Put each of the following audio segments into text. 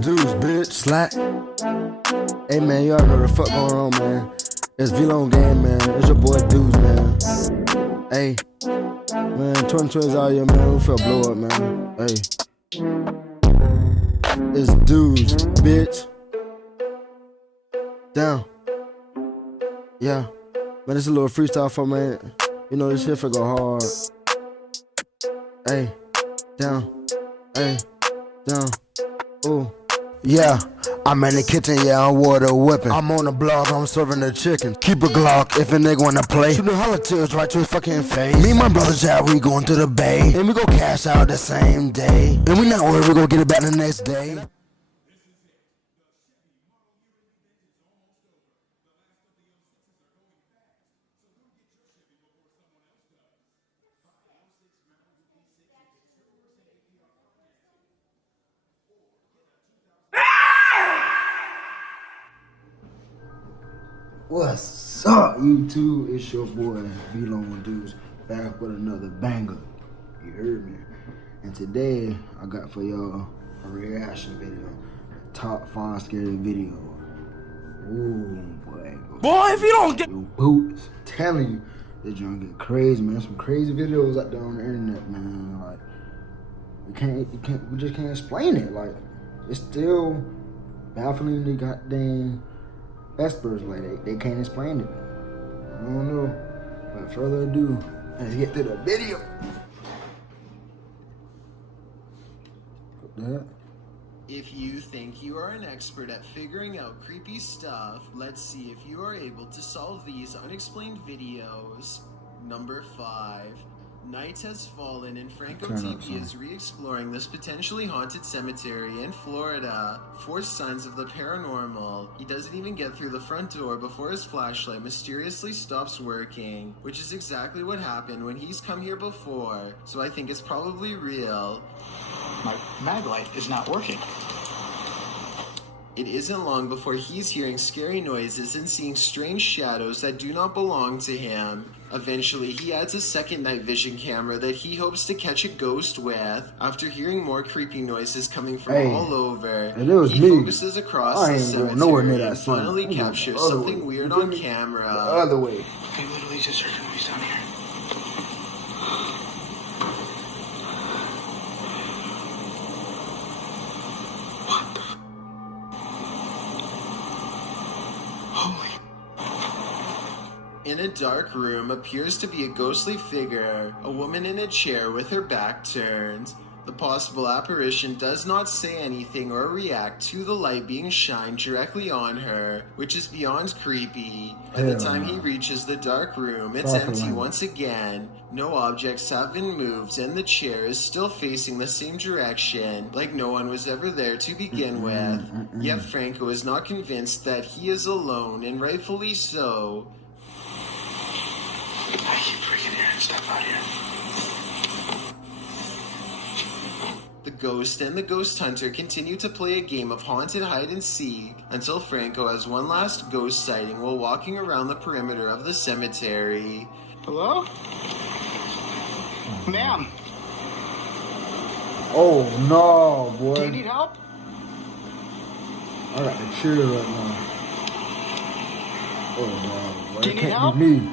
Dudes, bitch, slack. Hey man, you already know what the fuck going on, man. It's V-Long Game, man. It's your boy Dudes, man. Hey, man, 2020 is out here, man. We fell blow up, man. Hey, it's Dudes, bitch. Down. Yeah, man, it's a little freestyle for man. You know this shit for go hard. Hey, down. Hey, down. Ooh. Yeah, I'm in the kitchen, yeah, I'm water whipping. I'm on the block, I'm serving the chicken. Keep a Glock if a nigga wanna play. Shoot the holotils right to his fucking face. Me and my brother Jack, we going to the bay. And we gon' cash out the same day. And we not worried, we gon' get it back the next day. What's up, YouTube? It's your boy V-Long Dudes back with another banger. You heard me. And today I got for y'all a reaction video, a top 5 scary video. Ooh, boy. Boy, if you don't get Yo, boots, telling you, they gonna get crazy, man. Some crazy videos out there on the internet, man. Like, we just can't explain it. Like, it's still baffling the goddamn experts, like they can't explain it. I don't know. Without further ado, let's get to the video. That. If you think you are an expert at figuring out creepy stuff, let's see if you are able to solve these unexplained videos. Number 5. Night has fallen and Franco TV is re-exploring this potentially haunted cemetery in Florida. 4 signs of the paranormal. He doesn't even get through the front door before his flashlight mysteriously stops working, which is exactly what happened when he's come here before, so I think it's probably real. My mag light is not working. It isn't long before he's hearing scary noises and seeing strange shadows that do not belong to him. Eventually, he adds a second night vision camera that he hopes to catch a ghost with. After hearing more creepy noises coming from all over, he focuses across the cemetery and finally captures something weird on camera. The other way. I literally just heard a noise down here. What the Holy. In a dark room appears to be a ghostly figure, a woman in a chair with her back turned. The possible apparition does not say anything or react to the light being shined directly on her, which is beyond creepy. By the time he reaches the dark room, it's empty once again. No objects have been moved and the chair is still facing the same direction, like no one was ever there to begin with. Yet Franco is not convinced that he is alone, and rightfully so. I keep freaking hearing stuff out here. The ghost and the ghost hunter continue to play a game of haunted hide-and-seek until Franco has one last ghost sighting while walking around the perimeter of the cemetery. Hello? Ma'am, Oh no, boy. do you need help? I got the chill right now. Oh no, boy. Do you That need can't help? be me.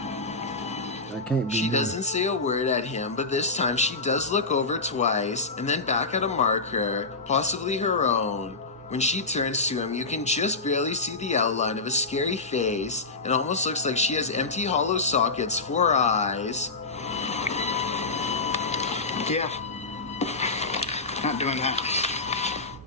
That can't be She me. doesn't say a word at him, but this time she does look over twice and then back at a marker, possibly her own. When she turns to him, you can just barely see the outline of a scary face. It almost looks like she has empty hollow sockets for eyes. Yeah. Not doing that.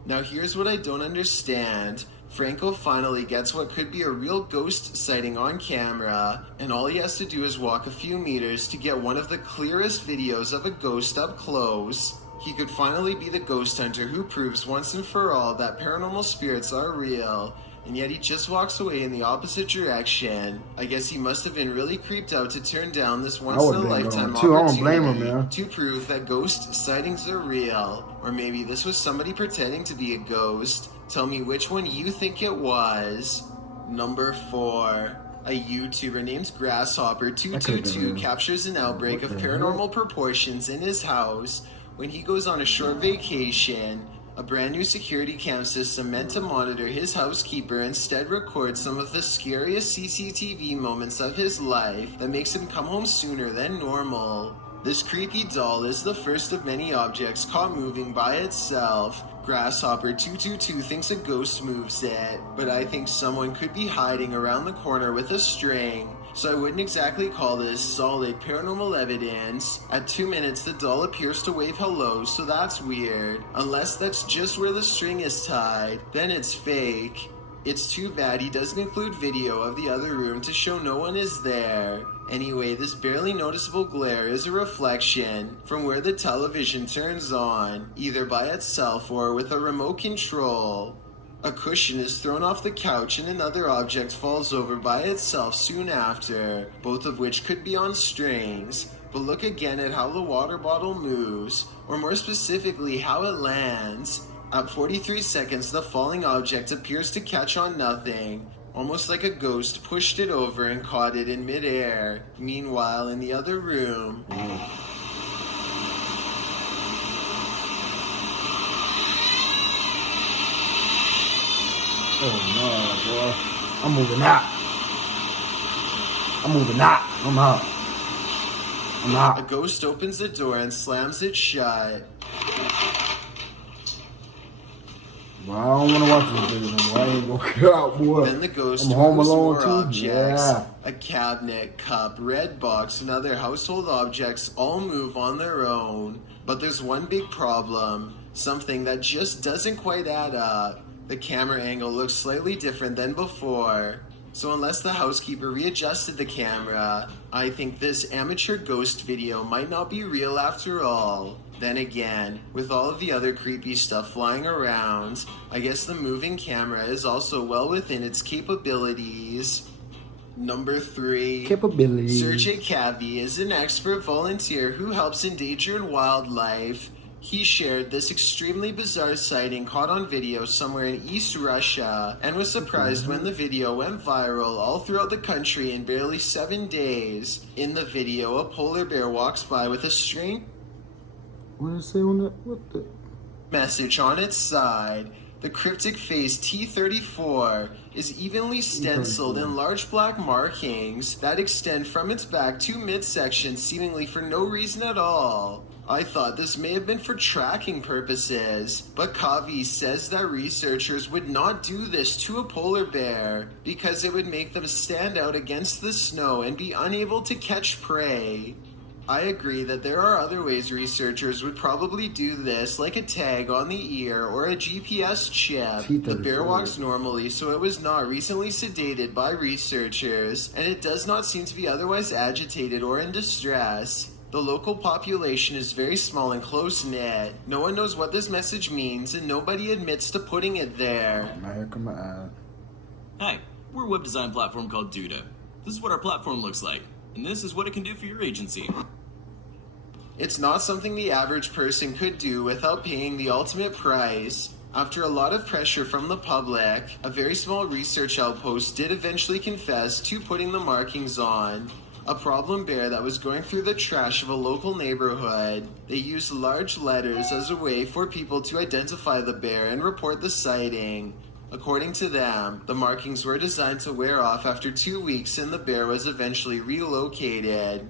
Now here's what I don't understand. Franco finally gets what could be a real ghost sighting on camera, and all he has to do is walk a few meters to get one of the clearest videos of a ghost up close. He could finally be the ghost hunter who proves once and for all that paranormal spirits are real, and yet he just walks away in the opposite direction. I guess he must have been really creeped out to turn down this once-in-a-lifetime I don't blame him, opportunity man. to prove that ghost sightings are real. Or maybe this was somebody pretending to be a ghost. Tell me which one you think it was. Number 4. A YouTuber named Grasshopper222 captures an outbreak of paranormal proportions in his house when he goes on a short vacation. A brand new security cam system meant to monitor his housekeeper instead records some of the scariest CCTV moments of his life that makes him come home sooner than normal. This creepy doll is the first of many objects caught moving by itself. Grasshopper 222 thinks a ghost moves it, but I think someone could be hiding around the corner with a string. So I wouldn't exactly call this solid paranormal evidence. At 2 minutes, the doll appears to wave hello, so that's weird. Unless that's just where the string is tied, then it's fake. It's too bad he doesn't include video of the other room to show no one is there. Anyway, this barely noticeable glare is a reflection from where the television turns on, either by itself or with a remote control. A cushion is thrown off the couch and another object falls over by itself soon after, both of which could be on strings. But look again at how the water bottle moves, or more specifically how it lands. At 43 seconds, the falling object appears to catch on nothing, almost like a ghost pushed it over and caught it in midair. Meanwhile, in the other room... Oh no, boy. I'm moving out. I'm out. A ghost opens the door and slams it shut. Well, I don't want to watch this video no more. I ain't gonna get out, boy. Then the ghost I'm home moves alone more too. objects. Yeah. A cabinet, cup, red box, and other household objects all move on their own. But there's one big problem. Something that just doesn't quite add up. The camera angle looks slightly different than before. So unless the housekeeper readjusted the camera, I think this amateur ghost video might not be real after all. Then again, with all of the other creepy stuff flying around, I guess the moving camera is also well within its capabilities. Number 3. Capabilities. Sergey Kavi is an expert volunteer who helps endangered wildlife. He shared this extremely bizarre sighting caught on video somewhere in East Russia and was surprised when the video went viral all throughout the country in barely 7 days. In the video, a polar bear walks by with a strange What did it say on that? What the? message on its side. The cryptic phrase T-34 is evenly stenciled in large black markings that extend from its back to midsection seemingly for no reason at all. I thought this may have been for tracking purposes, but Kavi says that researchers would not do this to a polar bear because it would make them stand out against the snow and be unable to catch prey. I agree that there are other ways researchers would probably do this, like a tag on the ear or a GPS chip. The bear walks normally, so it was not recently sedated by researchers, and it does not seem to be otherwise agitated or in distress. The local population is very small and close-knit. No one knows what this message means, and nobody admits to putting it there. Here come my ad. Hi, we're a web design platform called Duda. This is what our platform looks like, and this is what it can do for your agency. It's not something the average person could do without paying the ultimate price. After a lot of pressure from the public, a very small research outpost did eventually confess to putting the markings on. A problem bear that was going through the trash of a local neighborhood. They used large letters as a way for people to identify the bear and report the sighting. According to them, the markings were designed to wear off after 2 weeks and the bear was eventually relocated.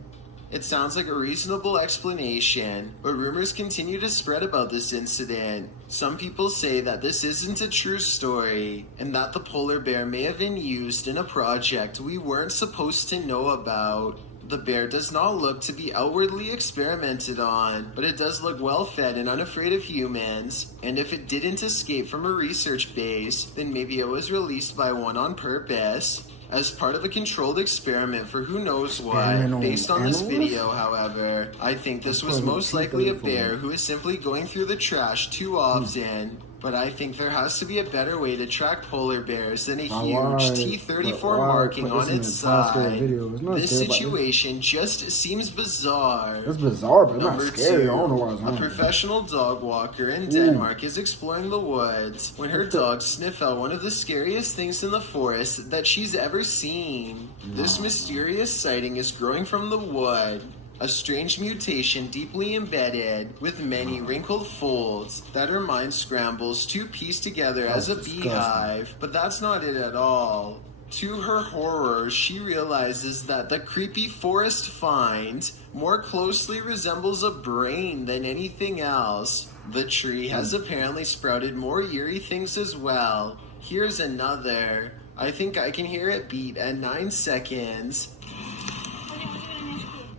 It sounds like a reasonable explanation, but rumors continue to spread about this incident. Some people say that this isn't a true story, and that the polar bear may have been used in a project we weren't supposed to know about. The bear does not look to be outwardly experimented on, but it does look well fed and unafraid of humans, and if it didn't escape from a research base, then maybe it was released by one on purpose. As part of a controlled experiment for who knows what. Based on this video, however, I think this was most likely a bear who is simply going through the trash too often. But I think there has to be a better way to track polar bears than a huge T-34 marking on its side. This situation just seems bizarre. It's bizarre, but not Number scary. I 2, don't know why it's a on. professional dog walker in Denmark is exploring the woods when her dogs sniff out one of the scariest things in the forest that she's ever seen. This mysterious sighting is growing from the wood. A strange mutation deeply embedded with many wrinkled folds that her mind scrambles to piece together as a disgusting. beehive. But that's not it at all. To her horror, she realizes that the creepy forest find more closely resembles a brain than anything else. The tree has apparently sprouted more eerie things as well. Here's another. I think I can hear it beat at 9 seconds.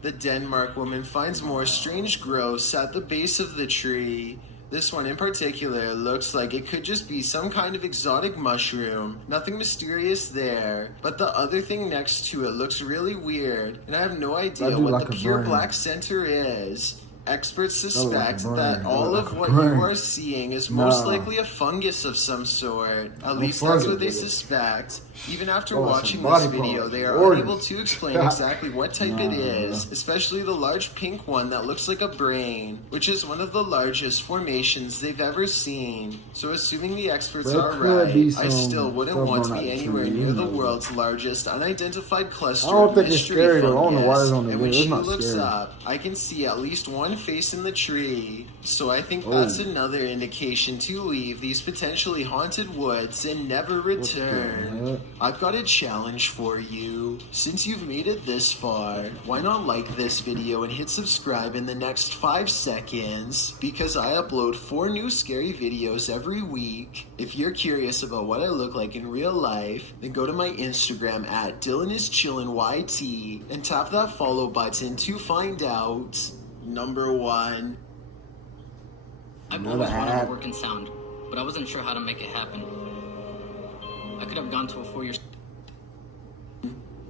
The Denmark woman finds more strange growths at the base of the tree. This one in particular looks like it could just be some kind of exotic mushroom. Nothing mysterious there. But the other thing next to it looks really weird, and I have no idea what like the a pure brain. black center is. Experts like a suspect brain. that That all look of like a what brain. you are seeing is most Nah. likely a fungus of some sort. At least fungus, that's what they dude. suspect. Even after Oh, watching some this body video, parts, they are organs. unable to explain exactly what type it Nah, is, especially the large pink one that looks like a brain, which is one of the largest formations they've ever seen. So assuming the experts But it are could be right, I some still wouldn't stuff want to on be that anywhere tree, near you the know. world's largest unidentified cluster I don't of think it's mystery scary, though. I don't know why fungus. it's on the And when video. It's she not looks scary. up, I can see at least one face in the tree. So I think Oh. that's another indication to leave these potentially haunted woods and never return. heck? I've got a challenge for you. Since you've made it this far, why not like this video and hit subscribe in the next 5 seconds? Because I upload 4 new scary videos every week. If you're curious about what I look like in real life, then go to my Instagram at DylanIsChillinYT and tap that follow button to find out. Number 1. I've Another always wanted ad. to work in sound, but I wasn't sure how to make it happen. I could have gone to a 4-year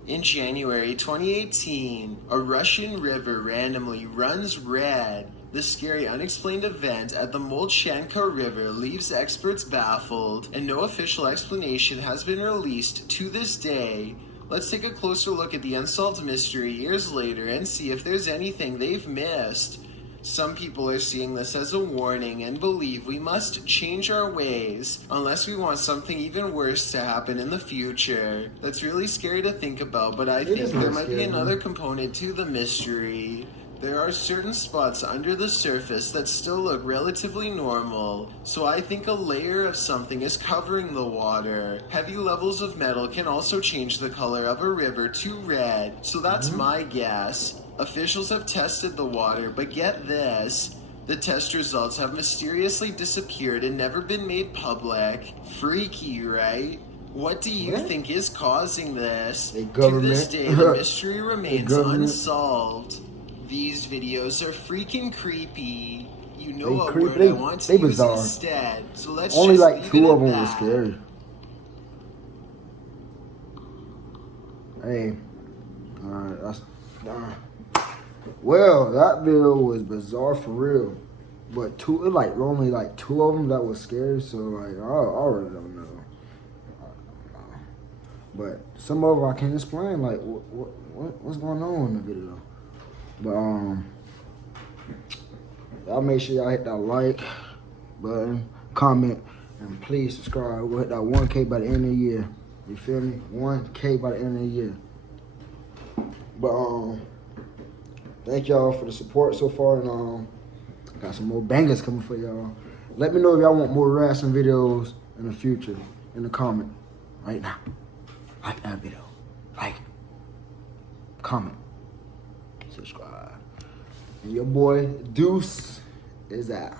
In January 2018, a Russian river randomly runs red. The scary unexplained event at the Molchanka River leaves experts baffled, and no official explanation has been released to this day. Let's take a closer look at the unsolved mystery years later and see if there's anything they've missed. Some people are seeing this as a warning and believe we must change our ways unless we want something even worse to happen in the future. That's really scary to think about, but I think is there not might be scary. another component to the mystery. There are certain spots under the surface that still look relatively normal, so I think a layer of something is covering the water. Heavy levels of metal can also change the color of a river to red, so that's my guess. Officials have tested the water, but get this. The test results have mysteriously disappeared and never been made public. Freaky, right? What do you What? think is causing this? The To this government. day, the mystery remains government. unsolved. These videos are freaking creepy. You know They what creepy. word They- I want to they use bizarre. instead. So let's Only just like leave 2 it of at them were that. scary. Hey, alright, that's well, that video was bizarre for real. But only like 2 of them that was scary, so like I really don't know. But some of them I can't explain, like what's going on in the video. But y'all make sure y'all hit that like button, comment, and please subscribe. We'll hit that 1K by the end of the year. You feel me? 1K by the end of the year. But thank y'all for the support so far, and got some more bangers coming for y'all. Let me know if y'all want more reaction videos in the future in the comment right now. Like that video. Like, comment, subscribe. And your boy Deuce is out.